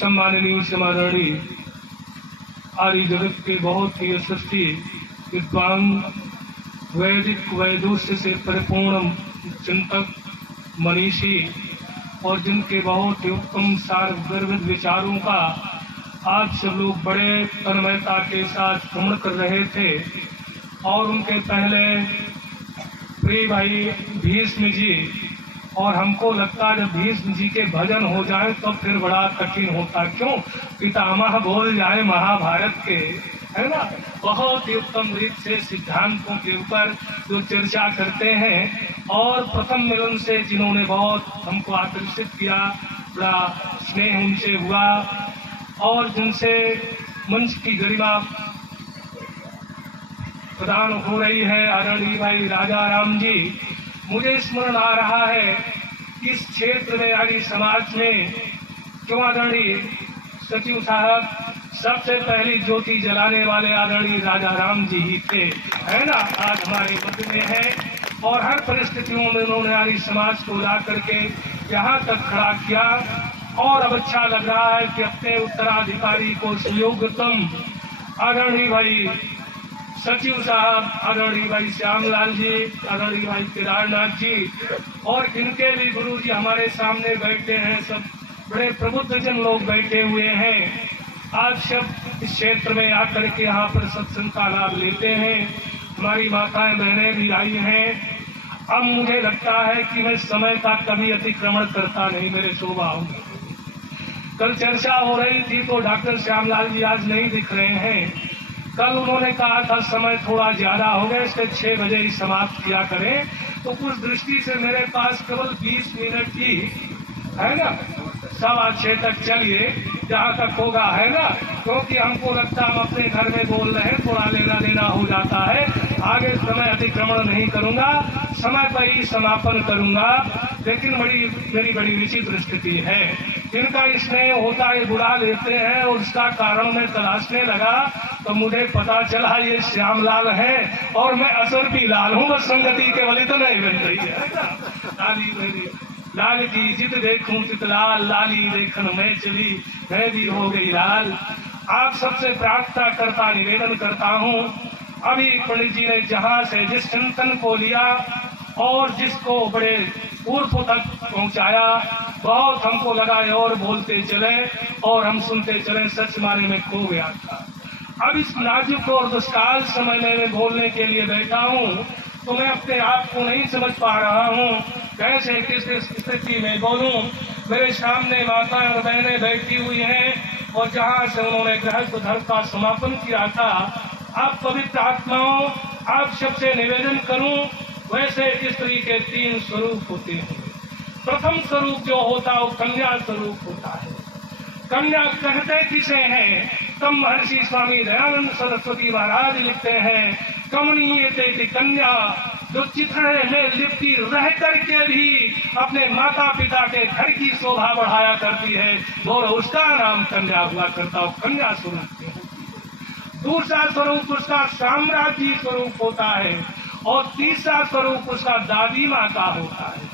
सम्माननीय समादरणीय आर्य जगत के बहुत ही यशस्वी विद्वान, वैदिक वैदुष्य से परिपूर्ण चिंतक, मनीषी और जिनके बहुत ही उत्तम सारगर्भित विचारों का आप सब लोग बड़े तन्मयता के साथ श्रवण कर रहे थे। और उनके पहले प्रिय भाई भीष्म जी, और हमको लगता है जब भीष्म जी के भजन हो जाए तो फिर बड़ा कठिन होता, क्यों? पितामह बोल जाए महाभारत के, है ना। बहुत ही उत्तम रीत से सिद्धांतों के ऊपर जो चर्चा करते हैं, और प्रथम मिलन से जिन्होंने बहुत हमको आकर्षित किया, बड़ा स्नेह उनसे हुआ, और जिनसे मंच की गरिमा प्रदान हो रही है, आदरणीय भाई राजा राम जी। मुझे स्मरण आ रहा है इस क्षेत्र में आर्य समाज में क्यों आदरणीय सचिव साहब सबसे पहली ज्योति जलाने वाले आदरणीय राजा राम जी ही थे, है ना। आज हमारे मध्य में है और हर परिस्थितियों में उन्होंने आर्य समाज को ला करके यहाँ तक खड़ा किया। और अब अच्छा लग रहा है कि अपने उत्तराधिकारी को सुयोग्यतम आदरणीय भाई सचिव साहब, आदरणीय भाई श्यामलाल जी, आदरणीय भाई केदारनाथ जी, और इनके भी गुरु जी हमारे सामने बैठे हैं। सब बड़े प्रबुद्ध जन लोग बैठे हुए हैं। आज सब इस क्षेत्र में आकर के यहाँ पर सत्संग का लाभ लेते हैं। हमारी माताएं बहनें भी आई हैं। अब मुझे लगता है कि मैं समय का कभी अतिक्रमण करता नहीं, मेरे शोभा होंगे। कल चर्चा हो रही थी तो डॉक्टर श्यामलाल जी आज नहीं दिख रहे हैं। कल उन्होंने कहा था समय थोड़ा ज्यादा हो गया, इसके 6 बजे ही समाप्त किया करें, तो कुछ दृष्टि से मेरे पास केवल 20 मिनट ही है ना, 6:15 तक चलिए जहाँ तक होगा, है ना। क्योंकि हमको लगता हम अपने घर में बोल रहे हैं, थोड़ा लेना देना हो जाता है। आगे समय अतिक्रमण नहीं करूंगा, समय पर ही समापन करूंगा। लेकिन मेरी बड़ी विचित्र स्थिति है, इनका स्नेह होता है बुला लेते हैं, और उसका कारण मैं तलाशने लगा तो मुझे पता चला ये श्यामलाल है और मैं असर भी लाल हूँ, बस संगति केवल इतना ही बन रही है। लाली मेरी लाल की जिद देखूं चित लाल, लाली देखन मैं चली मैं भी हो गई लाल। आप सबसे प्रार्थना करता निवेदन करता हूँ, अभी पंडित जी ने जहाँ से जिस चिंतन को लिया और जिसको बड़े पूर्व तक पहुँचाया, बहुत हमको लगा और बोलते चले और हम सुनते चले, सच माने में खो गया था। अब इस नाजुक और दुष्काल समय में मैं बोलने के लिए बैठा हूँ तो मैं अपने आप को नहीं समझ पा रहा हूँ कैसे किस स्थिति में बोलूं। मेरे सामने माता और बहनें बैठी हुई हैं, और जहाँ से उन्होंने गृहस्थ धर्म का समापन किया था, आप पवित्र आत्माओं आप सबसे निवेदन करूं, वैसे स्त्री के 3 स्वरूप होते हैं। प्रथम स्वरूप जो होता है वो कन्या स्वरूप होता है। कन्या कहते किसे हैं? तब महर्षि स्वामी दयानंद सरस्वती महाराज लिखते हैं, कमनीयते कन्या, जो चित्रण में लिपटी रह करके भी अपने माता पिता के घर की शोभा बढ़ाया करती है, और उसका नाम कन्या हुआ करता है, कन्या स्वरूप। दूसरा स्वरूप उसका साम्राज्य स्वरूप होता है, और तीसरा स्वरूप उसका दादी माँ का होता है।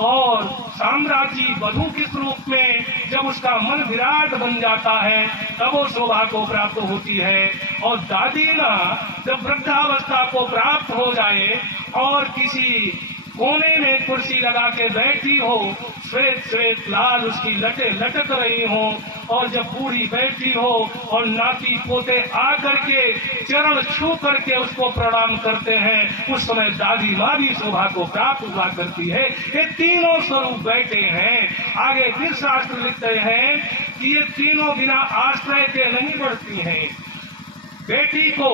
और साम्राज्य वधू के रूप में जब उसका मन विराट बन जाता है तब वो शोभा को प्राप्त होती है। और दादी माँ जब वृद्धावस्था को प्राप्त हो जाए और किसी कोने में कुर्सी लगा के बैठी हो, श्वेत श्वेत लाल उसकी लटें लटक रही हो, और जब बूढ़ी बैठी हो और नाती पोते आ करके चरण छू करके उसको प्रणाम करते हैं, उस समय दादी माँ भी शोभा को प्राप्त हुआ करती है। ये तीनों स्वरूप बैठे हैं। आगे फिर शास्त्र लिखते हैं कि ये तीनों बिना आश्रय के नहीं बढ़ती हैं। बेटी को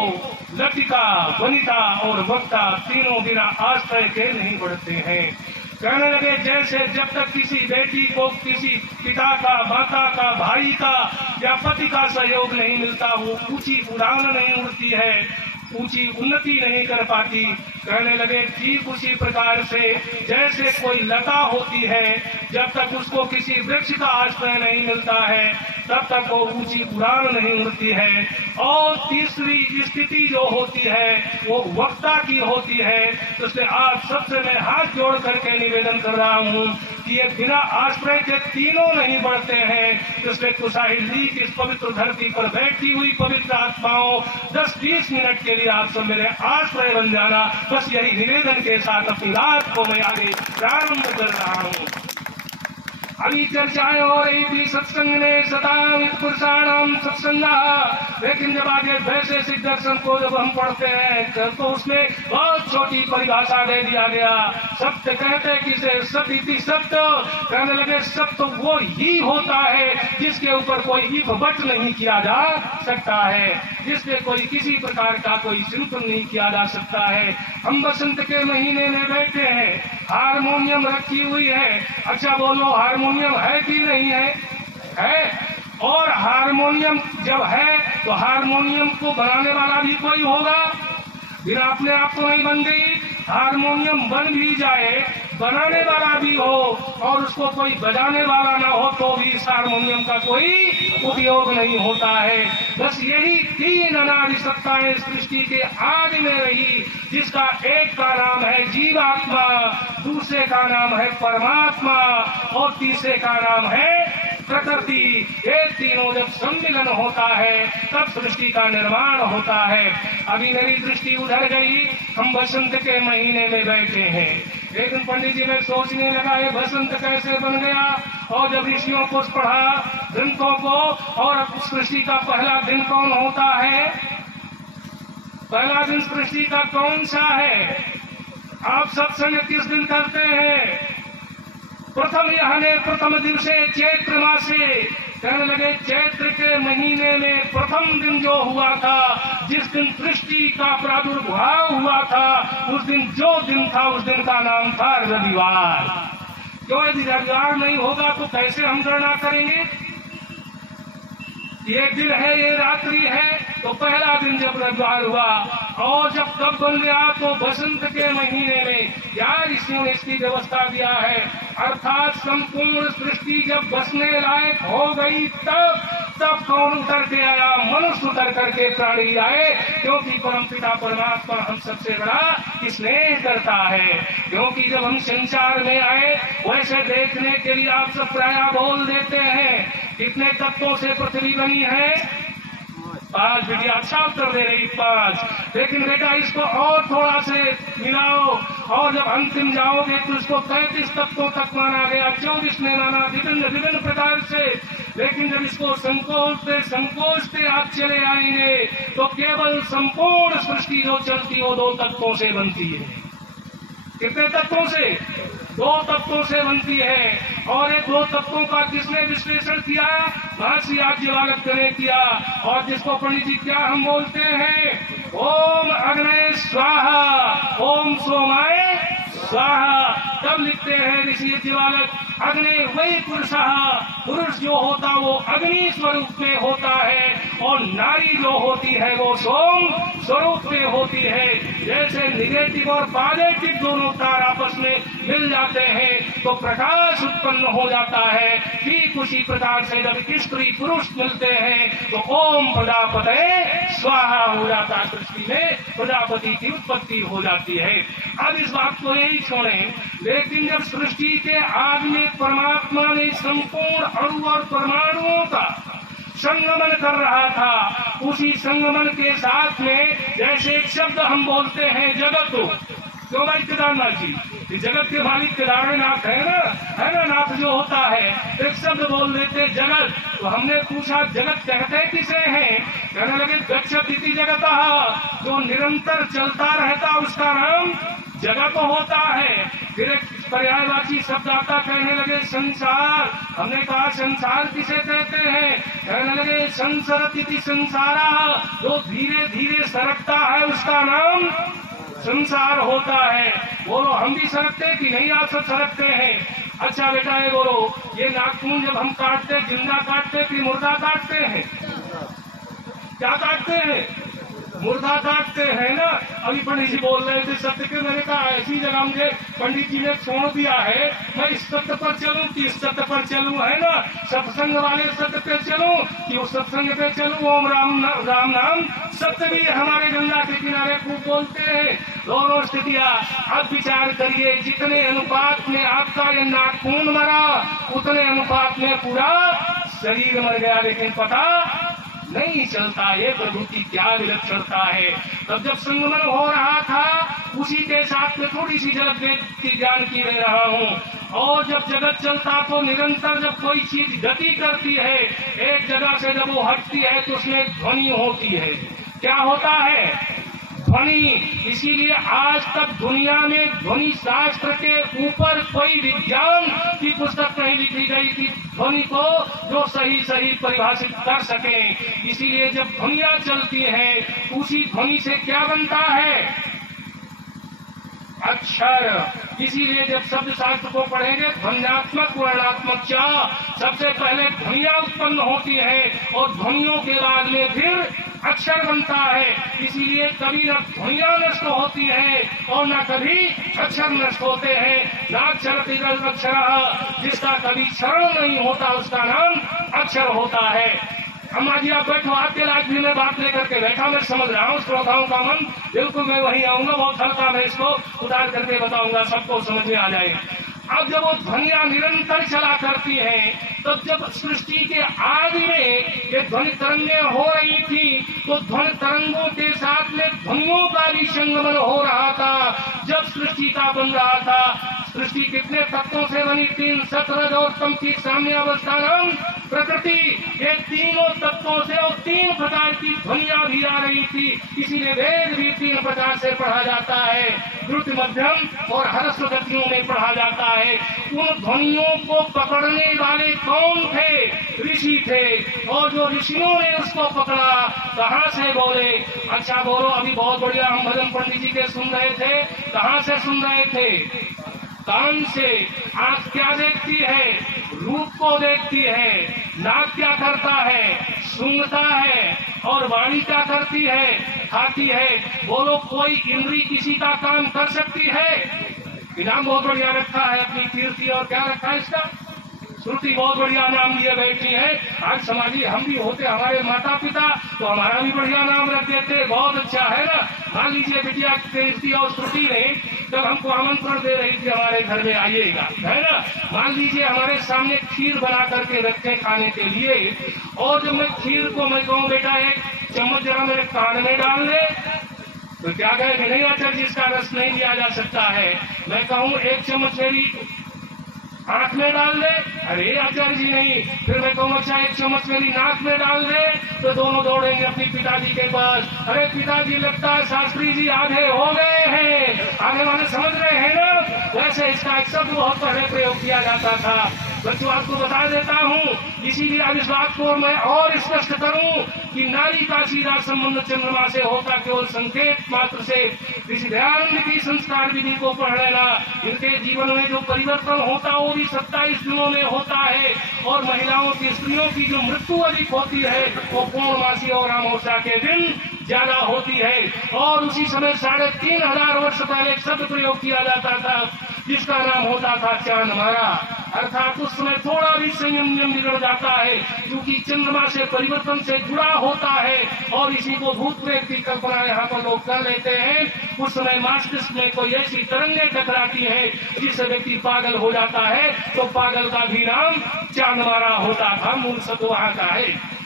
लतिका, वनिता और वक्ता तीनों बिना आश्रय के नहीं बढ़ते हैं। कहने लगे जैसे जब तक किसी बेटी को किसी पिता का, माता का, भाई का या पति का सहयोग नहीं मिलता, वो ऊंची उड़ान नहीं उड़ती है, ऊंची उन्नति नहीं कर पाती। कहने लगे ठीक उसी प्रकार से जैसे कोई लता होती है, जब तक उसको किसी वृक्ष का आश्रय नहीं मिलता है तब तक वो ऊंची उड़ान नहीं उड़ती है। और तीसरी स्थिति जो होती है वो वक्ता की होती है। तो इसलिए आप सबसे मैं हाथ जोड़ करके निवेदन कर रहा हूँ कि ये बिना आश्रय के तीनों नहीं बढ़ते हैं। इसलिए कुशाहिली की इस पवित्र धरती पर बैठी हुई पवित्र आत्माओं 10-20 मिनट के लिए आप सब मेरे आश्रय बन जाना। बस यही निवेदन के साथ अपनी बात को मैं आगे प्रारंभ कर रहा हूँ। अभी चर्चाएं हो रही थी सत्संग में सतावित पुरुषाणाम सत्संगा, लेकिन जब आगे वैशेषिक दर्शन को जब हम पढ़ते हैं तो उसमें बहुत छोटी परिभाषा दे दिया गया। सत्य कहते किसे? सत्य सत्य कहने लगे सत्य वो ही होता है जिसके ऊपर कोई इफ बट नहीं किया जा सकता है, जिसके कोई किसी प्रकार का कोई चिंतन नहीं किया जा सकता है। हम बसंत के महीने में बैठे हैं, हारमोनियम रखी हुई है। अच्छा बोलो, हारमोनियम है कि नहीं है? है। और हारमोनियम जब है तो हारमोनियम को बनाने वाला भी कोई होगा, बिना अपने आप को नहीं बन गई। हारमोनियम बन भी जाए, बनाने वाला भी हो और उसको कोई बजाने वाला ना हो तो भी इस हारमोनियम का कोई उपयोग नहीं होता है। बस यही तीन अनादि सत्ताएं सृष्टि के आदि में रही, जिसका एक का नाम है जीवात्मा, दूसरे का नाम है परमात्मा और तीसरे का नाम है प्रकृति। ये तीनों जब सम्मिलन होता है तब सृष्टि का निर्माण होता है। अभी मेरी दृष्टि उधर गई, हम बसंत के महीने में बैठे हैं, लेकिन पंडित जी मैं सोचने लगा ये बसंत कैसे बन गया। और जब ऋषियों को पढ़ा ग्रंथों को, और सृष्टि का पहला दिन कौन होता है? पहला दिन सृष्टि का कौन सा है? आप सत्संग किस दिन करते हैं? प्रथम यहने प्रथम दिवसे चैत्र मासे, कहने लगे चैत्र के महीने में प्रथम दिन जो हुआ था, जिस दिन सृष्टि का प्रादुर्भाव हुआ था, उस दिन जो दिन था उस दिन का नाम था रविवार। क्यों? यदि रविवार नहीं होगा तो कैसे हम गणना करेंगे? ये दिन है, ये रात्रि है, तो पहला दिन जब रविवार हुआ और जब कब बन गया तो बसंत के महीने में। यार ऋषियों ने इसकी व्यवस्था दिया है, अर्थात संपूर्ण सृष्टि जब बसने लायक हो गई तब कौन उतर के आया? मनुष्य उतर करके प्राणी आए, क्योंकि परमपिता परमात्मा हम सबसे बड़ा स्नेह करता है। क्योंकि जब हम संसार में आए वैसे देखने के लिए आप सब प्राय बोल देते हैं कितने तत्वों से पृथ्वी बनी है? 5। बेटिया अच्छा उत्तर दे रही 5। लेकिन बेटा इसको और थोड़ा से मिलाओ और जब अंतिम जाओगे तो इसको 35 तत्वों तक माना गया, 24 ने माना विभिन्न प्रकार से। लेकिन जब इसको संकोचते आप चले आएंगे तो केवल संपूर्ण सृष्टि जो चलती वो 2 तत्वों से बनती है। कितने तत्वों से? 2 तत्वों से बनती है। और ये 2 तत्वों का किसने विश्लेषण किया? महर्षि याज्ञवल्क्य ने किया। और जिसको पंडित जी क्या हम बोलते हैं? ओम अग्ने स्वाहा, ओम सोमाय स्वाहा। तब लिखते हैं ऋषि याज्ञवल्क्य अग्नि वही पुरुष जो होता वो अग्नि स्वरूप में होता है और नारी जो होती है वो सोम स्वरूप में होती है। जैसे निगेटिव और पॉजिटिव दोनों तार आपस में मिल जाते हैं तो प्रकाश उत्पन्न हो जाता है। ठीक उसी प्रकार से जब स्त्री पुरुष मिलते हैं तो ओम प्रजापते स्वाहा हो जाता है, सृष्टि में प्रजापति की उत्पत्ति हो जाती है। अब इस बात को यही छोड़ें, लेकिन जब सृष्टि के आदि में परमात्मा ने संपूर्ण अणु और परमाणुओं का संगमन कर रहा था, उसी संगमन के साथ में जैसे एक शब्द हम बोलते हैं जगत, क्यों भाई केदारनाथ जी? जगत के मालिक केदारनाथ है ना, नाथ जो होता है, एक शब्द बोल देते जगत। तो हमने पूछा जगत कहते किसे हैं? कहने लगे गच्छति इति जगतः, जो निरंतर चलता रहता उसका नाम जगत होता है। फिर एक पर्यायवाची शब्द आता, कहने लगे संसार। हमने कहा संसार किसे कहते हैं? कहने लगे संसरति इति संसारा, जो धीरे धीरे सरकता है उसका नाम संसार होता है। बोलो हम भी सरकते कि नहीं? आप सब सरकते हैं। अच्छा बेटा ये बोलो, ये नाखून जब हम काटते जिंदा काटते कि मुर्दा काटते हैं? क्या काटते हैं? मुर्दा काटते हैं ना। अभी पंडित जी बोल रहे थे सत्य के, मैंने कहा ऐसी जगह मुझे पंडित जी ने छोड़ दिया है, मैं इस सत्य पर चलूं कि इस सत्य पर चलूं, है ना, सत्संग वाले सत्य पे चलूं कि उस सत्संग पे चलूं। ओम राम राम नाम सत्य भी हमारे गंगा के किनारे खूब बोलते हैं। दोनों स्थितियां अब विचार करिए, जितने अनुपात में आपका ये नाखून मरा उतने अनुपात में पूरा शरीर मर गया, लेकिन पता नहीं चलता ये प्रभु की क्या विलक्षणता है। तब जब संगमन हो रहा था उसी के साथ में थोड़ी सी झलक की ज्ञान की दे रहा हूँ। और जब जगत चलता तो निरंतर जब कोई चीज गति करती है, एक जगह से जब वो हटती है तो उसमें ध्वनि होती है। क्या होता है? ध्वनि। इसीलिए आज तक दुनिया में ध्वनि शास्त्र के ऊपर कोई विज्ञान की पुस्तक नहीं लिखी गई कि ध्वनि को जो सही सही परिभाषित कर सके। इसीलिए जब ध्वनियां चलती हैं उसी ध्वनि से क्या बनता है? अक्षर। इसीलिए जब शब्द शास्त्र को पढ़ेंगे ध्वन्यात्मक वर्णात्मक क्या, सबसे पहले ध्वनियां उत्पन्न होती है और ध्वनियों के बाद में फिर अक्षर बनता है। इसीलिए कभी न ध्वनियां नष्ट होती है और न कभी अक्षर नष्ट होते हैं। नाक्षर अक्षर, जिसका कभी क्षरण नहीं होता उसका नाम अक्षर होता है। अम्मा जी आप बैठो, आपके लायक भी मैं बात लेकर के बैठा, मैं समझ रहा हूँ श्रोताओं का मन, बिल्कुल मैं वहीं आऊंगा, बहुत हल्का मैं इसको उतार करके बताऊंगा, सबको समझ में आ जाएगा। अब जब वो ध्वनियां निरंतर चला करती हैं, तो जब सृष्टि के आदि में ये ध्वनि तरंगें हो रही थी तो ध्वनि तरंगों के साथ में ध्वनियों का भी संगमन हो रहा था। जब सृष्टि का बन रहा था, सृष्टि कितने तत्वों से बनी? 3 सतरज और तम की साम्य अवस्था नाम प्रकृति। ये तीनों तत्वों से और 3 प्रकार की ध्वनियां भी आ रही थी। इसीलिए वेद भी 3 प्रकार से पढ़ा जाता है, द्रुत मध्यम और ह्रस्व गतियों में पढ़ा जाता है। उन ध्वनियों को पकड़ने वाले कौन थे? ऋषि थे। और जो ऋषियों ने उसको पकड़ा, कहाँ से बोले? अच्छा बोलो, अभी बहुत बढ़िया हम भजन पंडित जी के सुन रहे थे। कहाँ से सुन रहे थे? कान से। आंख क्या देखती है? रूप को देखती है। नाक क्या करता है? सूंघता है। और वाणी क्या करती है? खाती है। बोलो, कोई इंद्री किसी का काम कर सकती है? इनाम बहुत बढ़िया रखा है अपनी कीर्ति, और क्या रखा है इसका? श्रुति बहुत बढ़िया नाम लिए बैठी है। आज समाजी हम भी होते, हमारे माता पिता तो हमारा भी बढ़िया नाम रख देते, बहुत अच्छा है ना। मान लीजिए बिटिया कीर्ति और श्रुति ने जब हमको आमंत्रण दे रही थी हमारे घर में आइएगा, है ना, मान लीजिए हमारे सामने खीर बना करके रखे खाने के लिए, और जब मैं खीर को मैं कहूँ बेटा एक चम्मच जरा मेरे कान में डाल दे, तो क्या कहे नहीं आचार्य जी इसका रस नहीं लिया जा सकता है। मैं कहूँ एक चम्मच मेरी आंख में डाल दे, अरे आचार्य जी नहीं। फिर मैं कहूँ अच्छा एक चम्मच मेरी नाक में डाल दे, तो दोनों दौड़ेंगे अपनी पिताजी के पास। अरे पिताजी लगता है शास्त्री जी आधे हो गए हैं। आधे वाले समझ रहे हैं ना। वैसे इसका एक शब्द बहुत पहले प्रयोग किया जाता था। बच्चों आपको बता देता हूँ, इसीलिए अब इस बात को मैं और स्पष्ट करूँ कि नारी का सीधा संबंध चंद्रमा से होता केवल संकेत मात्र से। इस दयानंद की संस्कार विधि को पढ़ लेना। इनके जीवन में जो परिवर्तन होता वो भी 27 दिनों में होता है। और महिलाओं की, स्त्रियों की जो मृत्यु अधिक होती है वो पूर्णमासी और अमावस्या के दिन ज्यादा होती है। और उसी समय 3500 वर्ष पहले एक शब्द प्रयोग किया जाता था जिसका नाम होता था चांद मारा। अर्थात उस समय थोड़ा भी संयम बिगड़ जाता है, क्योंकि चंद्रमा से परिवर्तन से जुड़ा होता है। और इसी को भूत प्रेत की कल्पना यहाँ पर लोग कर लेते हैं। उस समय मस्तिष्क में कोई ऐसी तरंगें टकराती है जिससे व्यक्ति पागल हो जाता है, तो पागल का भी नाम चांद मारा होता था। मूल शब्द वहाँ का है।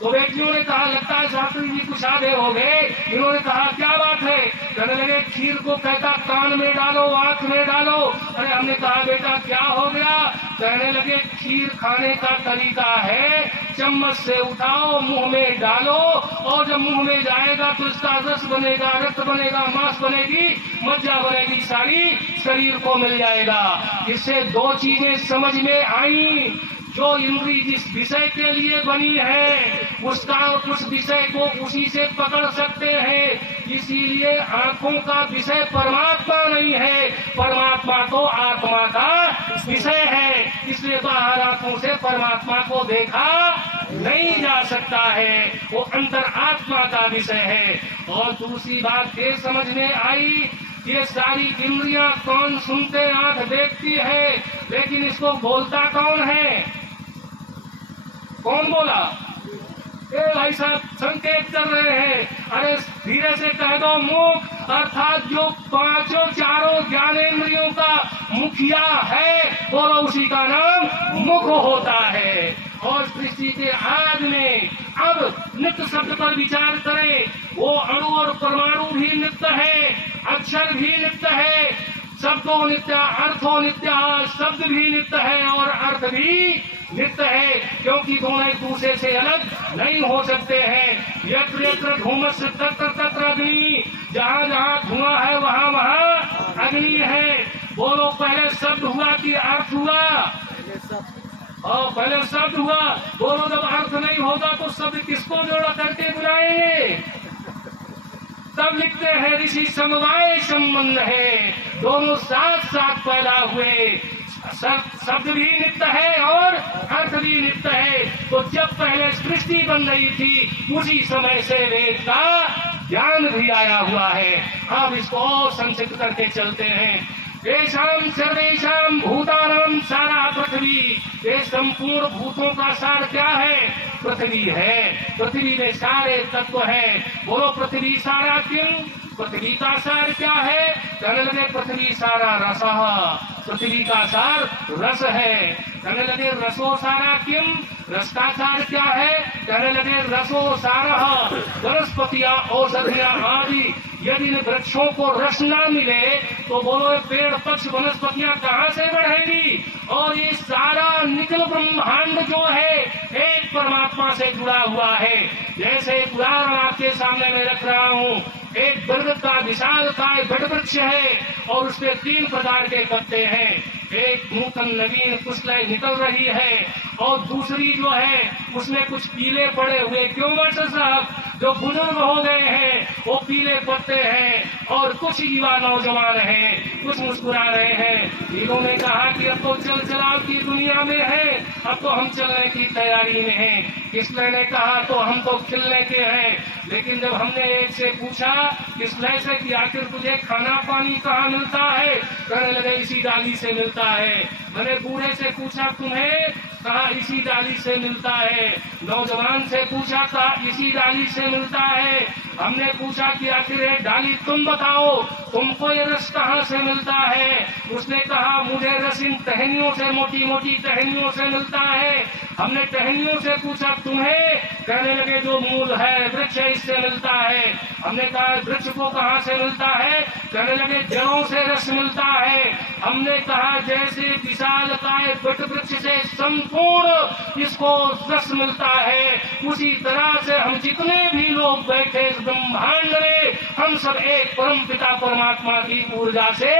तो व्यक्तियों ने कहा लगता है शास्त्री जी कुछ आधे हो गए। इन्होंने कहा क्या बात है? कहने लगे खीर को कहता कान में डालो, आंख में डालो। अरे हमने कहा बेटा क्या हो गया? कहने लगे खीर खाने का तरीका है चम्मच से उठाओ, मुंह में डालो, और जब मुंह में जाएगा तो इसका रस बनेगा, रक्त बनेगा, मांस बनेगी, मज्जा बनेगी, सारी शरीर को मिल जाएगा। इससे 2 चीजें समझ में आई। जो इंद्री जिस विषय के लिए बनी है उसका उस विषय को उसी से पकड़ सकते हैं। इसीलिए आंखों का विषय परमात्मा नहीं है, परमात्मा तो आत्मा का विषय है। इसलिए बाहर आंखों से परमात्मा को देखा नहीं जा सकता है, वो अंतर आत्मा का विषय है। और दूसरी बात ये समझ में आई ये सारी इंद्रियां कौन सुनते, आंख देखती है, लेकिन इसको बोलता कौन है? कौन बोला? ये भाई साहब संकेत कर रहे हैं। अरे धीरे से कह दो मुख, अर्थात जो पांचों चारों ज्ञानेंद्रियों का मुखिया है, बोलो उसी का नाम मुख होता है। और सृष्टि के आदि में अब नित्य शब्द पर विचार करें, वो अणु और परमाणु भी नित्य है, अक्षर भी नित्य है, शब्दों नित्य, अर्थों नित्य, शब्द भी नित्य है और अर्थ भी नित्य है, क्योंकि दोनों एक दूसरे से अलग नहीं हो सकते हैं। यत्र यत्र धूमस्य तत्र तत्र अग्नि, जहाँ जहाँ धुआं है वहाँ वहाँ अग्नि है। बोलो पहले शब्द हुआ कि अर्थ हुआ? और पहले शब्द हुआ। बोलो जब अर्थ नहीं होगा तो शब्द किसको जोड़ा करके बुलाएंगे? तब लिखते हैं ऋषि समवाय संबंध है, दोनों साथ साथ पैदा हुए। शब्द भी नित्य है और अर्थ भी नित्य है। तो जब पहले सृष्टि बन रही थी उसी समय से वेद का ज्ञान भी आया हुआ है। अब इसको और संक्षिप्त करके चलते हैं। येषां सर्वेषां भूतानां सारा पृथ्वी, ये संपूर्ण भूतों का सार क्या है? पृथ्वी है। पृथ्वी में सारे तत्व है। बोलो पृथ्वी सारा किम? पृथ्वी का सार क्या है? कहने लगे पृथ्वी सारा रसः, पृथ्वी का सार रस है। कहने लगे रसो सारा किम? रस का सार क्या है? कहने लगे रसो सारः वनस्पतियां औषधियां आदि। यदि इन वृक्षों को रस ना मिले तो बोलो पेड़ पक्ष वनस्पतियां कहाँ से बढ़ेंगी? और ये सारा निखिल ब्रह्मांड जो है एक परमात्मा से जुड़ा हुआ है। जैसे एक उदाहरण आपके सामने मैं रख रहा हूँ, एक बरगद का विशाल काय वट वृक्ष है और उसके 3 प्रकार के पत्ते हैं। एक नूतन नवीन पुष्पलय निकल रही है और दूसरी जो है उसमें कुछ पीले पड़े हुए। क्यों मास्टर साहब? जो बुजुर्ग हो गए हैं वो पीले पत्ते हैं और कुछ युवा नौजवान हैं, कुछ मुस्कुरा रहे हैं। इन्होंने कहा कि अब तो चल चलाव की दुनिया में है, अब तो हम चलने की तैयारी में हैं। किसने ने कहा तो हम तो खिलने के हैं। लेकिन जब हमने एक से पूछा किसने से कि आखिर तुझे खाना पानी कहाँ मिलता है? कहने लगे इसी डाली से मिलता है। मैंने बूढ़े से पूछा तुम्हें? कहा इसी डाली से मिलता है। नौजवान से पूछा, कहा इसी डाली से मिलता है। हमने पूछा कि आखिर ये डाली तुम बताओ, तुमको ये रस कहाँ से मिलता है? उसने कहा मुझे रस इन टहनियों से, मोटी मोटी टहनियों से मिलता है। हमने टहनियों से पूछा तुम्हें? कहने लगे जो मूल है वृक्ष है इससे मिलता है। हमने कहा वृक्ष को कहाँ से मिलता है? कहने लगे जड़ों से रस मिलता है। हमने कहा जैसे विशाल काय वट वृक्ष से संपूर्ण इसको रस मिलता है, उसी तरह से हम जितने भी लोग बैठे इस ब्रह्मांड में, हम सब एक परम पिता परमात्मा की ऊर्जा से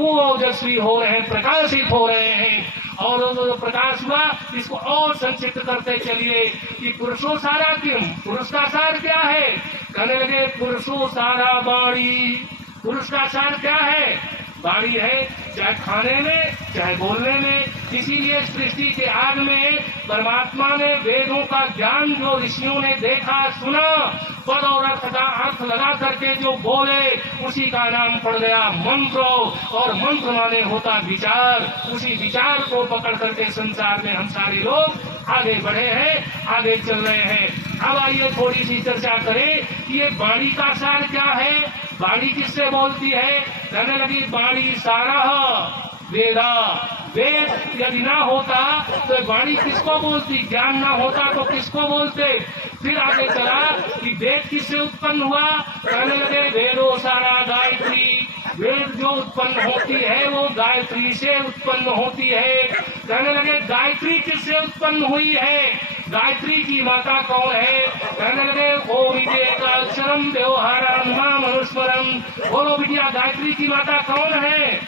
ओजस्वी हो रहे हैं, प्रकाशित हो रहे हैं। और जो प्रकाश हुआ इसको और संक्षिप्त करते चलिए कि पुरुषो सारा किम? पुरुष का सार क्या है? कहने लगे पुरुषो सारा वाणी। पुरुष का सार क्या है? वाणी है, चाहे खाने में चाहे बोलने में। इसीलिए सृष्टि के आग में परमात्मा ने वेदों का ज्ञान जो ऋषियों ने देखा सुना, पद और अर्थ का अर्थ लगा करके जो बोले उसी का नाम पड़ गया मंत्र। और मंत्र माने होता विचार। उसी विचार को पकड़ करके संसार में हम सारे लोग आगे बढ़े हैं, आगे चल रहे हैं। अब आइए थोड़ी सी चर्चा करें कि ये वाणी का सार क्या है? वाणी किससे बोलती है? कहने लगी वाणी सारा वेदा। वेद यदि ना होता तो वाणी किसको बोलती? ज्ञान ना होता तो किसको बोलते? फिर आगे चला कि वेद किससे उत्पन्न हुआ? कहने लगे वेदो सारा गायत्री। वेद जो उत्पन्न होती है वो गायत्री से उत्पन्न होती है। कहने लगे गायत्री किससे उत्पन्न हुई है? गायत्री की माता कौन है? कहने लगे ओम अक्षरम व्यवहारम नाम अनुस्मरम। बोलो बिटिया गायत्री की माता कौन है?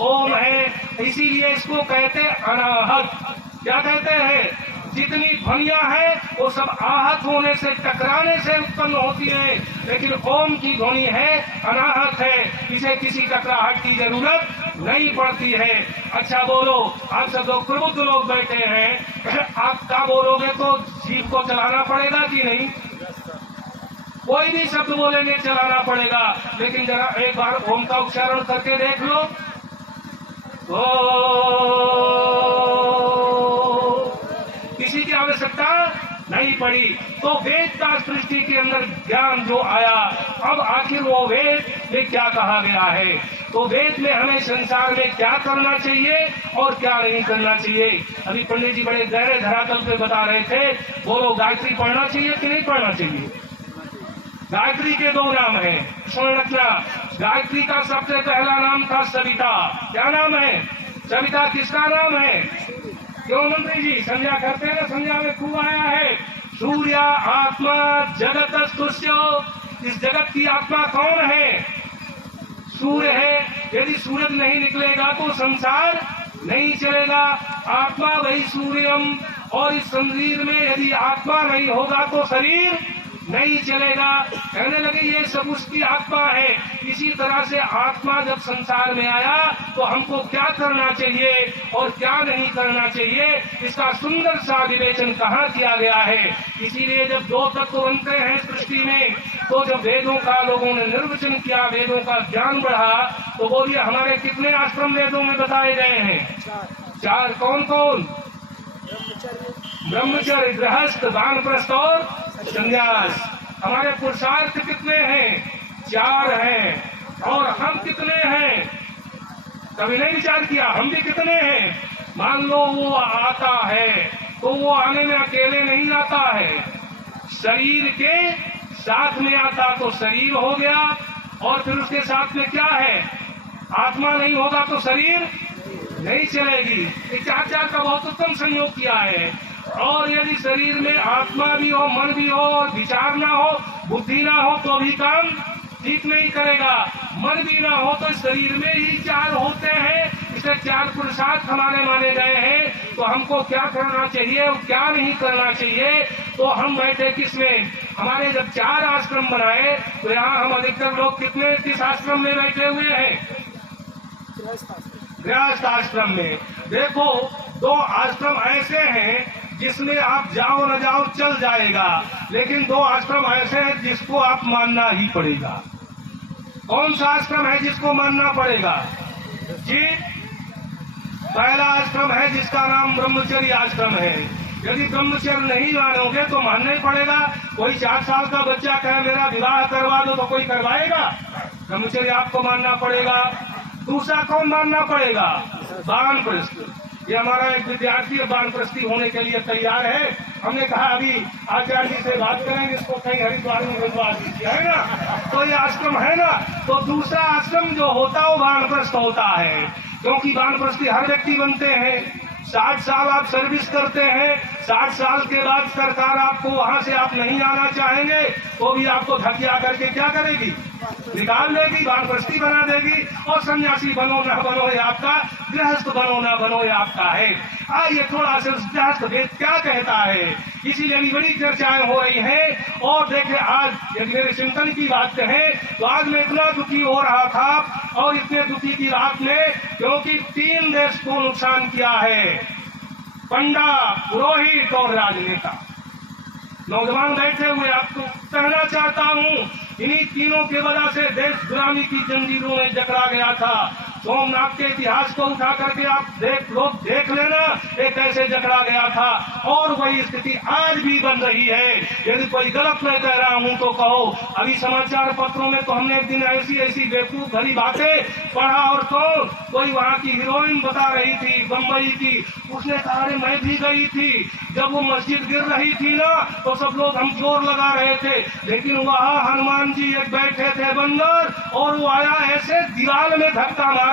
ओम है। इसीलिए इसको कहते अनाहत। क्या कहते हैं? जितनी ध्वनियां है वो सब आहत होने से, टकराने से उत्पन्न होती है, लेकिन ओम की ध्वनि है अनाहत है, इसे किसी टकराहट की जरूरत नहीं पड़ती है। अच्छा बोलो, आप सब लोग प्रबुद्ध लोग बैठे हैं, आप क्या बोलोगे तो जीभ को चलाना पड़ेगा कि नहीं? कोई भी शब्द बोलेंगे चलाना पड़ेगा, लेकिन जरा एक बार ओम का उच्चारण करके देख लो। ओ, किसी की आवश्यकता नहीं पड़ी। तो वेद का सृष्टि के अंदर ज्ञान जो आया, अब आखिर वो वेद में क्या कहा गया है, तो वेद में हमें संसार में क्या करना चाहिए और क्या नहीं करना चाहिए। अभी पंडित जी बड़े गहरे धरातल पे बता रहे थे, बोलो गायत्री पढ़ना चाहिए कि नहीं पढ़ना चाहिए। गायत्री के दो नाम हैं, सुन रखना। गायत्री का सबसे पहला नाम था सविता। क्या नाम है? सविता किसका नाम है? क्यों मंत्री जी संध्या करते हैं ना, संध्या में खूब आया है, सूर्य आत्मा जगत स्तुष्यो। इस जगत की आत्मा कौन है? सूर्य है। यदि सूरज नहीं निकलेगा तो संसार नहीं चलेगा। आत्मा वही सूर्यम, और इस शरीर में यदि आत्मा नहीं होगा तो शरीर नहीं चलेगा। कहने लगे ये सब उसकी आत्मा है। इसी तरह से आत्मा जब संसार में आया तो हमको क्या करना चाहिए और क्या नहीं करना चाहिए, इसका सुंदर सा विवेचन कहाँ किया गया है। इसीलिए जब दो तत्व बनते हैं सृष्टि में, तो जब वेदों का लोगों ने निर्वचन किया, वेदों का ज्ञान बढ़ा, तो बोलिए हमारे कितने आश्रम वेदों में बताए गए हैं? 4। कौन कौन? ब्रह्मचर्य, गृहस्थ, वानप्रस्थ और संन्यास। हमारे पुरुषार्थ कितने हैं? 4 हैं। और हम कितने हैं? कभी नहीं विचार किया हम भी कितने हैं? मान लो वो आता है तो वो आने में अकेले नहीं आता है, शरीर के साथ में आता तो शरीर हो गया, और फिर उसके साथ में क्या है? आत्मा नहीं होगा तो शरीर नहीं चलेगी। 4 का बहुत उत्तम संयोग किया है। और यदि शरीर में आत्मा भी हो, मन भी हो, और विचार ना हो, बुद्धि ना हो, तो भी काम ठीक नहीं करेगा। मन भी ना हो तो शरीर में ही 4 होते हैं। इसलिए 4 पुरुषार्थ हमारे माने गए हैं। तो हमको क्या करना चाहिए और क्या नहीं करना चाहिए, तो हम बैठे किसमें? हमारे जब 4 आश्रम बनाए तो यहाँ हम अधिकतर लोग किस आश्रम में बैठे हुए हैं? गृहस्थ आश्रम में। देखो 2 आश्रम ऐसे हैं जिसमें आप जाओ न जाओ चल जाएगा, लेकिन 2 आश्रम ऐसे हैं जिसको आप मानना ही पड़ेगा। कौन सा आश्रम है जिसको मानना पड़ेगा जी? पहला आश्रम है जिसका नाम ब्रह्मचर्य आश्रम है। यदि ब्रह्मचर्य नहीं मानोगे तो मानना ही पड़ेगा। कोई 4 साल का बच्चा कहे मेरा विवाह करवा दो तो कोई करवाएगा? ब्रह्मचर्य आपको मानना पड़ेगा। दूसरा कौन मानना पड़ेगा? वानप्रस्थ। ये हमारा एक विद्यार्थी वानप्रस्थी होने के लिए तैयार है। हमने कहा अभी आचार्य जी से बात करेंगे, इसको कहीं हरिद्वार में भिजवा दीजिए, है ना। तो ये आश्रम है ना, तो दूसरा आश्रम जो होता है वो वानप्रस्थ होता है, क्योंकि वानप्रस्थी हर व्यक्ति बनते हैं। 60 साल आप सर्विस करते हैं, 60 साल के बाद सरकार आपको वहां से आप नहीं आना चाहेंगे तो भी आपको धकिया करके क्या करेगी? निकाल देगी, वानप्रस्थी बना देगी। और सन्यासी बनो ना बनो ये आपका, गृहस्थ बनो ना बनो ये आपका है। आइए थोड़ा सा गृहस्थ वेद क्या कहता है, इसीलिए बड़ी चर्चाएं हो रही हैं। और देखिए आज यदि मेरे चिंतन की बात कहें तो आज मैं इतना दुखी हो रहा था, और इतने दुखी की रात में, क्योंकि 3 देश को नुकसान किया है, पंडा, पुरोहित और राजनेता। नौजवान बैठे हुए, आपको कहना चाहता हूँ इन्हीं तीनों की वजह से देश गुलामी की जंजीरों में जकड़ा गया था। सोमनाथ के इतिहास को उठा करके आप देख लेना, एक कैसे जकड़ा गया था, और वही स्थिति आज भी बन रही है। यदि कोई गलत मैं कह रहा हूं तो कहो। अभी समाचार पत्रों में तो हमने एक दिन ऐसी बेवकूफ भरी बातें पढ़ा, और कोई वहां की हीरोइन बता रही थी बम्बई की, उसने कहा अरे मैं भी गई थी, जब वो मस्जिद गिर रही थी ना तो सब लोग हम जोर लगा रहे थे, लेकिन वहाँ हनुमान जी एक बैठे थे बंदर, और वो आया ऐसे दीवार में धक्का मारा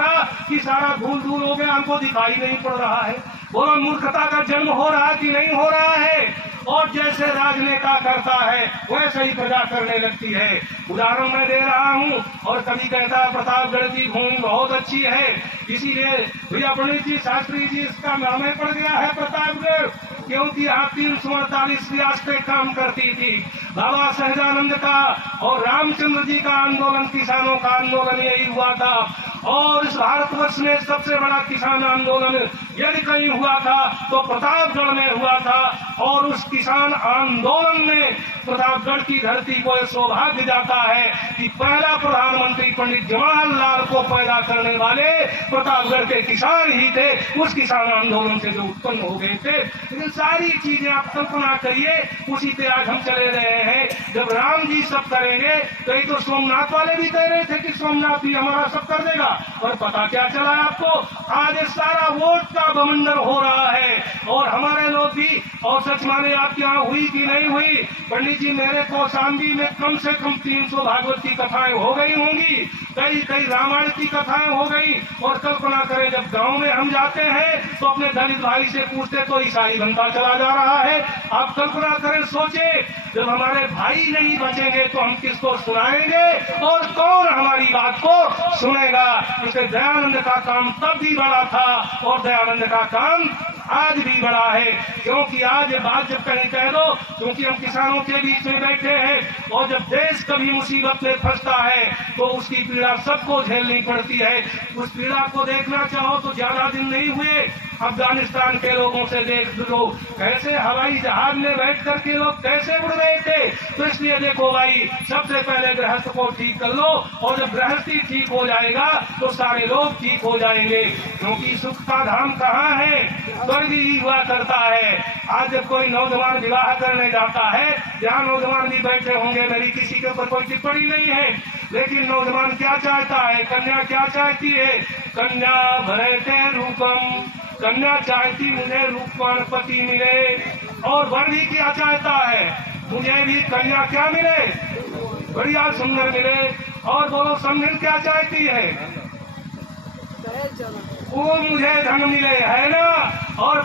कि सारा धूल धूल हो गया, हमको दिखाई नहीं पड़ रहा है। बोलो मूर्खता का जन्म हो रहा कि नहीं हो रहा है? और जैसे राजनेता करता है वैसे ही प्रजा करने लगती है। उदाहरण मैं दे रहा हूँ, और कभी कहता है प्रतापगढ़ की भूमि बहुत अच्छी है, इसीलिए भैया पंडित जी, शास्त्री जी, इसका नाम पड़ गया है प्रतापगढ़, क्योंकि यहाँ 348 रियासतें काम करती थी। बाबा सहजानंद का और रामचंद्र जी का आंदोलन, किसानों का आंदोलन यही हुआ था। और इस भारतवर्ष में सबसे बड़ा किसान आंदोलन यदि कहीं हुआ था तो प्रतापगढ़ में हुआ था। और उस किसान आंदोलन में प्रतापगढ़ की धरती को यह सौभाग्य जाता है कि पहला प्रधानमंत्री पंडित जवाहरलाल को पैदा करने वाले प्रतापगढ़ के किसान ही थे, उस किसान आंदोलन से जो उत्पन्न हो गए थे। लेकिन सारी चीजें आप कल्पना करिए, उसी पे आज हम चले रहे हैं। जब राम जी सब करेंगे तो ये तो सोमनाथ वाले भी कह रहे थे कि सोमनाथ भी हमारा सब कर देगा, और पता क्या चला आपको, आज सारा वोट का बवंडर हो रहा है। और हमारे लोग भी, और सच माने आपके यहाँ हुई कि नहीं हुई पंडित जी, मेरे कौशाम्बी में कम से कम 300 भागवत की कथाएं हो गई होंगी, कई कई रामायण की कथाएं हो गई। और कल्पना करें जब गांव में हम जाते हैं तो अपने दलित भाई से पूछते तो ईसाई बनता चला जा रहा है। आप कल्पना करें, सोचे जब हमारे भाई नहीं बचेंगे तो हम किसको सुनाएंगे और कौन हमारी बात को सुनेगा। इसलिए दयानंद का काम तब भी बड़ा था और दयानंद का काम आज भी बड़ा है। क्योंकि आज ये बात जब कहीं कह दो, क्योंकि हम किसानों के बीच में बैठे हैं, और जब देश कभी मुसीबत में फंसता है तो उसकी पीड़ा सबको झेलनी पड़ती है। उस पीड़ा को देखना चाहो तो ज्यादा दिन नहीं हुए, अफगानिस्तान के लोगों से देख लो कैसे हवाई जहाज में बैठ करके लोग कैसे उड़ रहे थे। तो इसलिए देखो भाई, सबसे पहले गृहस्थ को ठीक कर लो, और जब गृहस्थी ठीक हो जाएगा तो सारे लोग ठीक हो जाएंगे। क्योंकि सुख का धाम कहाँ है, स्वर्ग ही हुआ करता है। आज जब कोई नौजवान विवाह करने जाता है, जहाँ नौजवान भी बैठे होंगे, मेरी किसी के ऊपर कोई टिप्पणी नहीं है, लेकिन नौजवान क्या चाहता है, कन्या क्या चाहती है, कन्या भरते रूपम, कन्या चाहती मुझे रूपवान पति मिले। और वर भी क्या चाहता है, मुझे भी कन्या क्या मिले, बढ़िया सुंदर मिले। और बोलो समझिन क्या चाहती है, वो मुझे धन मिले, है ना। और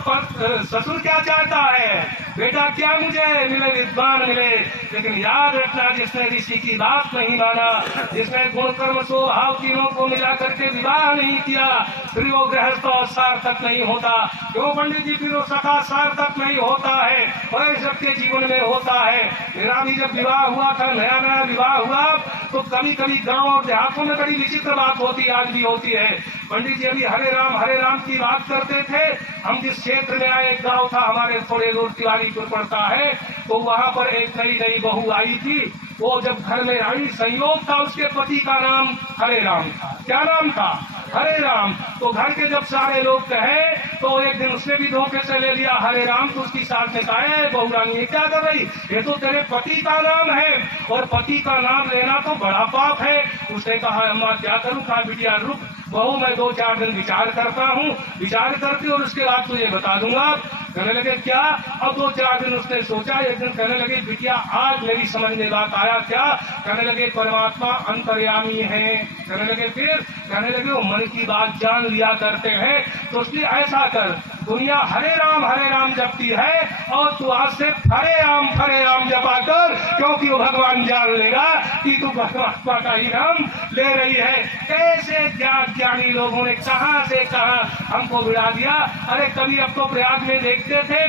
ससुर क्या चाहता है, बेटा क्या मुझे मिले, विद्वान मिले। लेकिन याद रखना, जिसने ऋषि की बात नहीं माना, जिसने गुण कर्म स्वभाव तीनों को मिला करके विवाह नहीं किया, फिर वो गृहस्थ और सार्थक नहीं होता। क्यों पंडित जी, फिर वो सखा सार्थक नहीं होता है, और सबके जीवन में होता है। मेरा भी जब विवाह हुआ था, नया नया विवाह हुआ, तो कभी कभी गाँव और देहातों में बड़ी विचित्र बात होती है, आज भी होती है। पंडित जी अभी हरे राम की बात करते थे। हम जिस क्षेत्र में आए, एक गाँव था हमारे थोड़े दूर तिवारीपुर पड़ता है, तो वहाँ पर एक नई बहू आई थी। वो जब घर में आई, संयोग था उसके पति का नाम हरे राम था। क्या नाम था, हरे राम। तो घर के जब सारे लोग कहे तो एक दिन उसने भी धोखे से ले लिया हरे राम। तो उसकी सास ने कहा, बहू रानी ये क्या कर रही, ये तो तेरे पति का नाम है, और पति का नाम लेना तो बड़ा पाप है। उसने कहा, अम्मा क्या करूँ, कहा बिटिया रुक बहू, मैं 2-4 दिन विचार करता हूँ, विचार करके और उसके बाद तुझे बता दूंगा। कहने लगे क्या, अब 2-4 दिन उसने सोचा। एक दिन कहने लगे, बिटिया आज मेरी समझ में बात आया। क्या, कहने लगे परमात्मा अंतर्यामी है। कहने लगे फिर, कहने लगे वो मन की बात जान लिया करते हैं। तो इसलिए ऐसा कर, दुनिया हरे राम जपती है, और तू आज से हरे राम जपा कर, क्योंकि वो भगवान जान लेगा कि तू परमात्मा का ही नाम ले रही है। कैसे ज्ञानी लोगों ने कहां से कहां हमको भिड़ा दिया। अरे कभी अब तो प्रयाग में देखते थे,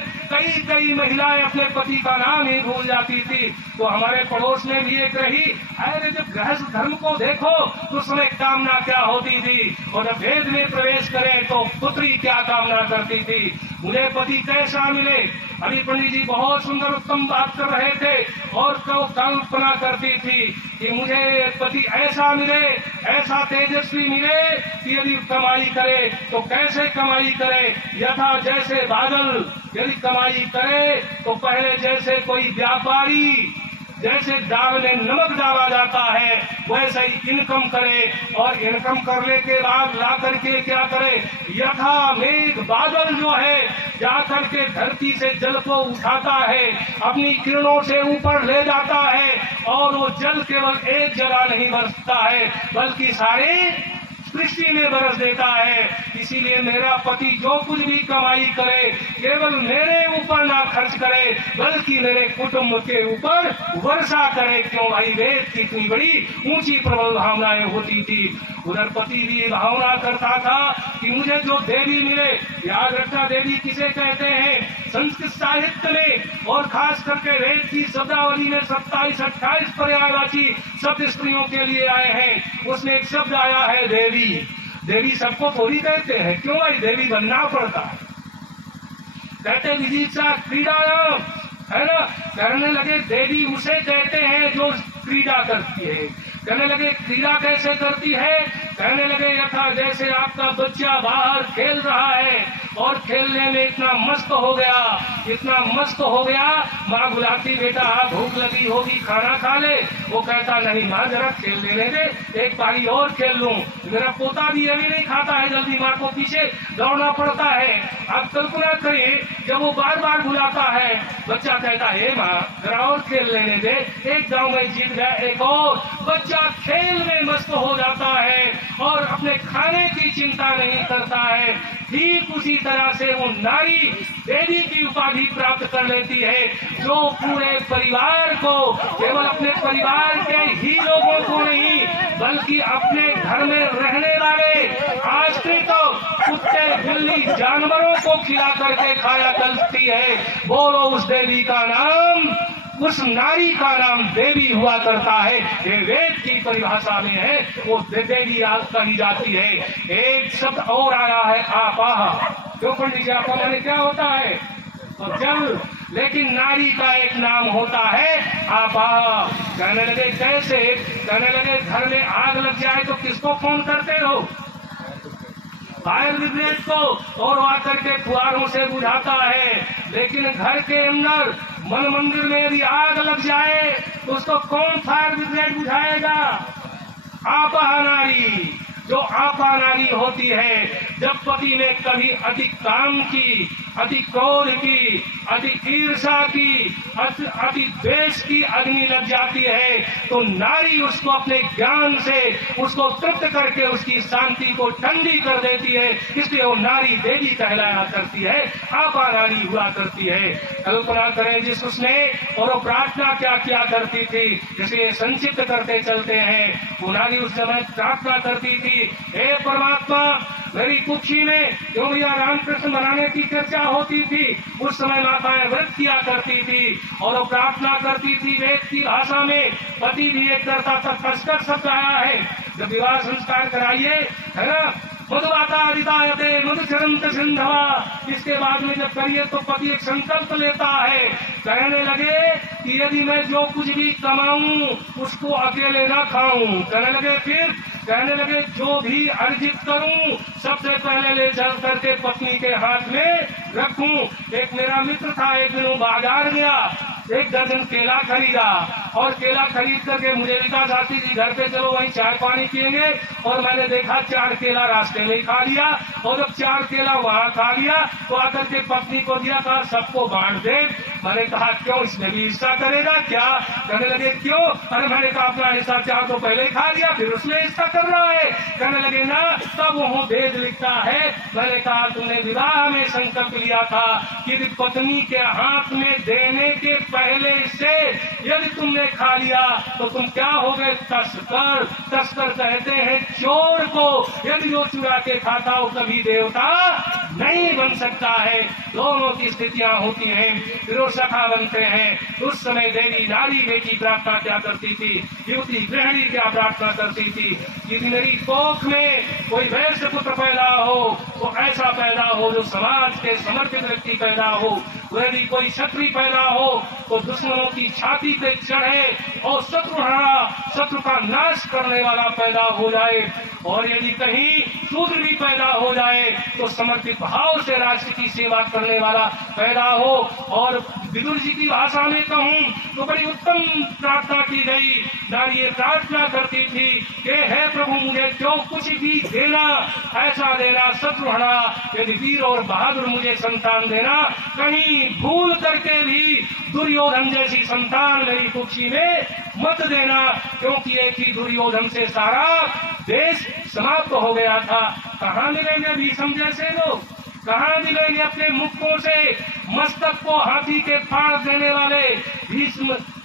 कई महिलाएं अपने पति का नाम ही भूल जाती थी। तो हमारे पड़ोस में भी एक रही। अरे जब गृहस्थ धर्म को देखो तो उसमें कामना क्या होती थी, और जब वेद में प्रवेश करें तो पुत्री क्या कामना करती थी, मुझे पति कैसा मिले। अभी पंडित जी बहुत सुंदर उत्तम बात कर रहे थे, और कल्पना करती थी कि मुझे पति ऐसा मिले, ऐसा तेजस्वी मिले कि यदि कमाई करे तो कैसे कमाई करे, यथा जैसे बादल यदि कमाई करे तो पहले जैसे कोई व्यापारी, जैसे दाल में नमक डाला जाता है वैसे ही इनकम करे, और इनकम करने के बाद ला करके क्या करे, यथा मेघ बादल जो है जाकर के धरती से जल को उठाता है, अपनी किरणों से ऊपर ले जाता है, और वो जल केवल एक जगह नहीं बरसता है बल्कि सारे सृष्टि में बरस देता है। इसीलिए मेरा पति जो कुछ भी कमाई करे केवल मेरे ऊपर ना खर्च करे, बल्कि मेरे कुटुंब के ऊपर वर्षा करे। क्यों भाई, वेद की इतनी बड़ी ऊंची प्रबल भावनाएं होती थी। उधर पति भी भावना करता था कि मुझे जो देवी मिले, याद रखना देवी किसे कहते हैं, संस्कृत साहित्य में और खास करके वेद की शब्दावली में 27-28 पर्यायवाची शब्द स्त्रियों के लिए आए हैं। उसमें एक शब्द आया है देवी। देवी सबको थोड़ी कहते हैं, क्यों भाई देवी बनना पड़ता है। कहते विजिता क्रीड़ायाम, है ना, कहने लगे देवी उसे कहते हैं जो क्रीड़ा करती है। कहने लगे क्रीड़ा कैसे करती है, कहने लगे यथा जैसे आपका बच्चा बाहर खेल रहा है और खेलने में इतना मस्त हो गया, इतना मस्त हो गया, माँ बुलाती बेटा भूख लगी होगी खाना खा ले, वो कहता नहीं माँ जरा खेल लेने दे, एक पारी और खेल लूं। मेरा पोता भी अभी नहीं खाता है, जल्दी माँ को पीछे दौड़ना पड़ता है। आप कल्पना करिए जब वो बार बार बुलाता है, बच्चा कहता है माँ जरा और खेल लेने दे, एक गांव में जीत गया एक और, बच्चा खेल में मस्त हो जाता है और अपने खाने की चिंता नहीं करता है। ठीक उसी तरह से वो नारी देवी की उपाधि प्राप्त कर लेती है, जो पूरे परिवार को, केवल अपने परिवार के ही लोगों को नहीं बल्कि अपने घर में रहने वाले आश्रित कुत्ते बिल्ली जानवरों को खिला करके खाया करती है। बोलो उस देवी का नाम, उस नारी का नाम देवी हुआ करता है। ये वेद की परिभाषा में है, वो देवी कही जाती है। एक शब्द और आया है आपाह, क्यों पंडित जी आपका माने क्या होता है, तो जल, लेकिन नारी का एक नाम होता है आपाह। कहने लगे कैसे, कहने लगे घर में आग लग जाए तो किसको फोन करते हो, फायर ब्रिगेड को, और वो आकर के फुहारों से बुझाता है। लेकिन घर के अंदर मन मंदिर में यदि आग लग जाए तो उसको कौन फायर ब्रिगेड बुझाएगा, आपा नारी। जो आपा नारी होती है, जब पति ने कभी अधिक काम की, अधिक क्रोध की, अधिक ईर्षा की, अधिक द्वेष की अग्नि लग जाती है, तो नारी उसको अपने ज्ञान से उसको तृप्त करके उसकी शांति को ठंडी कर देती है। इसलिए वो नारी देवी कहलाया करती है, आपा नारी हुआ करती है। कल्पना करें जिस उसने और वो प्रार्थना क्या क्या करती थी, इसलिए संक्षिप्त करते चलते हैं। वो नारी उस समय प्रार्थना करती थी, हे परमात्मा मेरी कुक्षी में जो भैया रामकृष्ण बनाने की चर्चा होती थी, उस समय माताएं व्रत किया करती थी और वो प्रार्थना करती थी वेद की भाषा में। पति भी एक करता था, कसकर शब्द आया है, जब विवाह संस्कार कराइए, है ना, मधुवातादितायते मधुचरंत सिंधवा, इसके बाद में जब करिए तो पति एक संकल्प लेता है। कहने लगे कि यदि मैं जो कुछ भी कमाऊं उसको अकेले ना खाऊं। कहने लगे फिर, कहने लगे जो भी अर्जित करूं सबसे पहले ले चल करके पत्नी के हाथ में रखूं। एक मेरा मित्र था, एक दिन वो बाजार गया, एक दर्जन केला खरीदा और केला खरीद करके मुझे विकास आती थी घर पे चलो वहीं चाय पानी पियेंगे, और मैंने देखा 4 केला रास्ते में खा लिया, और जब 4 केला वहाँ खा लिया तो आकर के पत्नी को दिया, कहा सबको बांट दे। मैंने कहा क्यों, इसमें भी हिस्सा करेगा क्या? कहने लगे क्यों? अरे मैंने कहा अपना हिस्सा चाह तो पहले खा लिया फिर उसमें हिस्सा कर रहा है। कहने लगे ना, तब वो वेद लिखता है। मैंने कहा तुमने विवाह में संकल्प लिया था कि पत्नी के हाथ में देने के पहले से यदि तुमने खा लिया तो तुम क्या हो गए, तस्कर। तस्कर कहते हैं चोर को, यदि जो चुरा के खाता हो कभी देवता नहीं बन सकता है। दोनों की स्थितियां होती हैं, फिर वो सखा बनते हैं। उस समय देवी नारी बेटी प्रार्थना क्या करती थी, युवती गृहिणी क्या प्रार्थना करती थी, यदि मेरी कोख में कोई वैश्य पुत्र पैदा हो तो ऐसा पैदा हो जो समाज के समर्पित व्यक्ति पैदा हो, यदि कोई क्षत्रिय पैदा हो तो दुश्मनों की छाती पे चढ़े और शत्रु का नाश करने वाला पैदा हो जाए, और यदि कहीं शूद्र भी पैदा हो जाए तो समर्पित भाव से राष्ट्र की सेवा करने वाला पैदा हो। और विदुर जी की भाषा में कहूँ तो बड़ी उत्तम प्रार्थना की गई। नारी ये प्रार्थना करती थी कि हे प्रभु मुझे जो कुछ भी देना ऐसा देना शत्रुहरा, यदि वीर और बहादुर मुझे संतान देना, कहीं भूल करके भी दुर्योधन जैसी संतान मेरी कुक्षी में मत देना, क्योंकि एक ही दुर्योधन से सारा देश समाप्त हो गया था। कहाँ मिलेंगे भीष्म जैसे लोग, कहाँ मिलेंगे अपने मुक्कों से मस्तक को हाथी के फाड़ देने वाले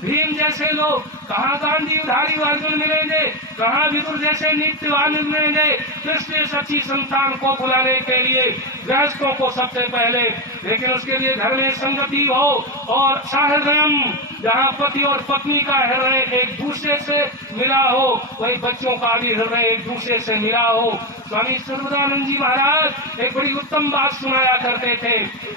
भीम जैसे लोग, कहाँ गांधीधारी अर्जुन मिलेंगे, कहाँ विदुर जैसे नीतिवान मिलेंगे। इसलिए सच्ची संतान को बुलाने के लिए गृहस्थों को सबसे पहले, लेकिन उसके लिए घर में संगति हो और सहृदयम, जहाँ पति और पत्नी का हृदय एक दूसरे से मिला हो, वही बच्चों का भी हृदय एक दूसरे से मिला हो। स्वामी सर्वदानंद जी महाराज एक बड़ी उत्तम बात सुनाया करते थे,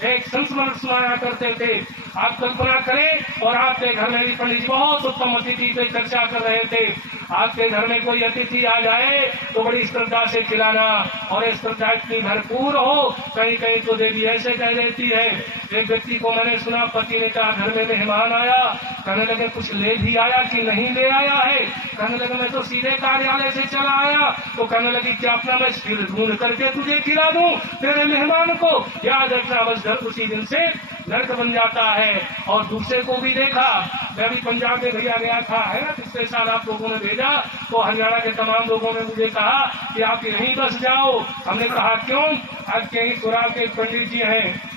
एक संस्मरण सुनाया करते थे। आप कल्पना करें, और आपके घर में भी पंडित जी बहुत उत्तम अतिथि पे चर्चा कर रहे थे। आपके घर में कोई अतिथि आ जाए तो बड़ी श्रद्धा से खिलाना, और ये श्रद्धा इतनी भरपूर हो, कहीं कहीं तो देवी ऐसे कह देती है। एक व्यक्ति को मैंने सुना, पति ने कहा घर में मेहमान आया, कहने लगे कुछ ले भी आया कि नहीं ले आया है। कहने लगे मैं तो सीधे कार्यालय से चला आया। तो कहने लगी क्या अपना मैं सिर ढूंढ करके तुझे खिला दूं तेरे मेहमान को। याद रखना, बस उसी दिन से नर्क बन जाता है। और दूसरे को भी देखा, मैं भी पंजाब में भैया गया था, है ना, पिछले साल आप लोगों ने भेजा, तो हरियाणा के तमाम लोगों ने मुझे कहा कि आप यहीं बस जाओ। हमने कहा क्यों? आज के ही सुराव के पंडित जी हैं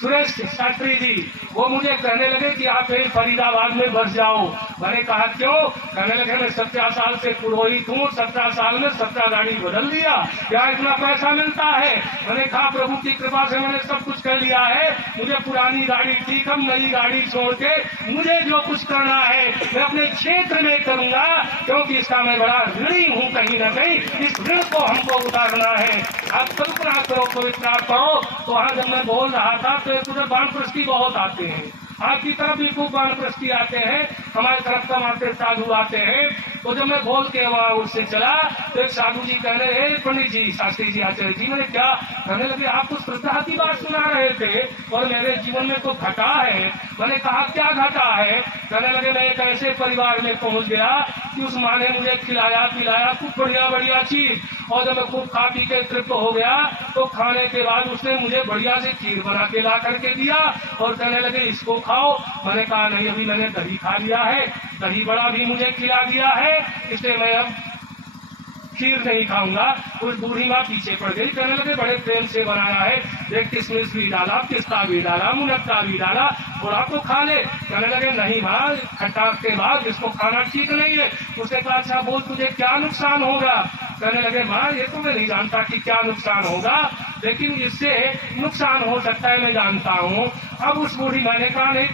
सुरेश शास्त्री जी, वो मुझे कहने लगे कि आप यही फरीदाबाद में बस जाओ। मैंने कहा क्यों? कहने लगे मैं 17 साल से पुरोहित हूँ, 17 साल में 17 गाड़ी बदल दिया, क्या इतना पैसा मिलता है? मैंने कहा प्रभु की कृपा से मैंने सब कुछ कर लिया है, मुझे पुरानी गाड़ी ठीक, हम नई गाड़ी छोड़ के मुझे जो कुछ करना है मैं अपने क्षेत्र में करूंगा, क्योंकि इसका मैं बड़ा ऋणी हूँ। कहीं न कहीं इस ऋण को हमको उतारना है। आप कल्पना करो, पवित्र करो, तो वहां जब मैं बोल रहा था तो उधर वानप्रस्थी बहुत आते हैं, आपकी तरफ भी खूब वानप्रस्थी आते हैं, हमारी तरफ कम आते साधु आते हैं। तो जब मैं बोल के वहां उससे चला तो एक साधु जी कहने लगे पंडित जी, शास्त्री जी, आचार्य जी, मैंने क्या? कहने लगे आप तो श्रद्धा की बात सुना रहे थे और मेरे जीवन में तो घटा है। मैंने कहा क्या घटा है? कहने लगे मैं एक ऐसे परिवार में पहुंच गया कि उस माँ ने मुझे खिलाया पिलाया खूब बढ़िया बढ़िया चीज, और जब मैं खूब खा पी के तृप्त हो गया तो खाने के बाद उसने मुझे बढ़िया से खीर बना के ला करके दिया और कहने लगे इसको खाओ। मैंने कहा नहीं, अभी मैंने दही खा लिया है, दही बड़ा भी मुझे खिला दिया है, इसलिए मैं अब खीर नहीं खाऊंगा। उस बूढ़ी माँ पीछे पड़ गई, कहने लगे बड़े प्रेम से बनाया है, देख किशमिश भी डाला, पिस्ता भी डाला, मुनक्का भी डाला, थोड़ा तो खा ले। कहने लगे नहीं माँ, खट्टा के बाद इसको खाना ठीक नहीं है। उसने कहा अच्छा बोल तुझे क्या नुकसान होगा? कहने लगे माँ ये तो मैं नहीं जानता कि क्या नुकसान होगा, लेकिन इससे नुकसान हो सकता है मैं जानता हूँ। अब उस बूढ़ी माँ ने कहा नहीं